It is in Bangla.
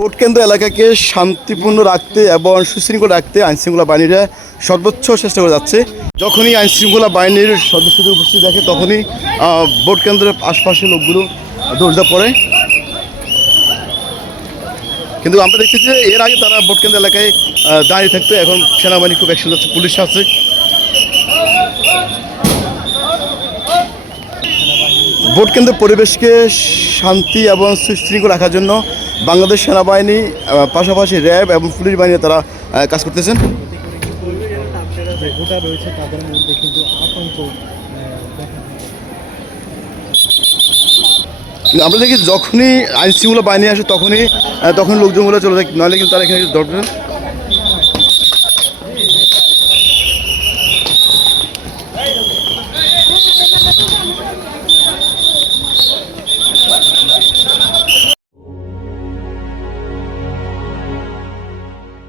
ভোট কেন্দ্র এলাকাকে শান্তিপূর্ণ রাখতে এবং সুশৃঙ্খল রাখতে আইনশৃঙ্খলা বাহিনীরা সর্বোচ্চ চেষ্টা করে যাচ্ছে। যখনই আইনশৃঙ্খলা বাহিনীর সদস্যদের উপস্থিত দেখে তখনই ভোট কেন্দ্রের আশপাশের লোকগুলো দৌড়তে পড়ে। কিন্তু আমরা দেখছি যে এর আগে তারা ভোট কেন্দ্র এলাকায় দাঁড়িয়ে থাকতো, এখন সেনাবাহিনী খুব অ্যাকশন যাচ্ছে, পুলিশ আছে। ভোট কেন্দ্রের পরিবেশকে শান্তি এবং সুশৃঙ্খল রাখার জন্য বাংলাদেশ সেনাবাহিনী পাশাপাশি র্যাব এবং পুলিশ বাহিনী তারা কাজ করতেছেন। আমরা দেখি যখনই আইনশৃঙ্খলা বাহিনী আসে তখন লোকজনগুলো চলে যায়, নাহলে কিন্তু তারা এখানে ধরবেন।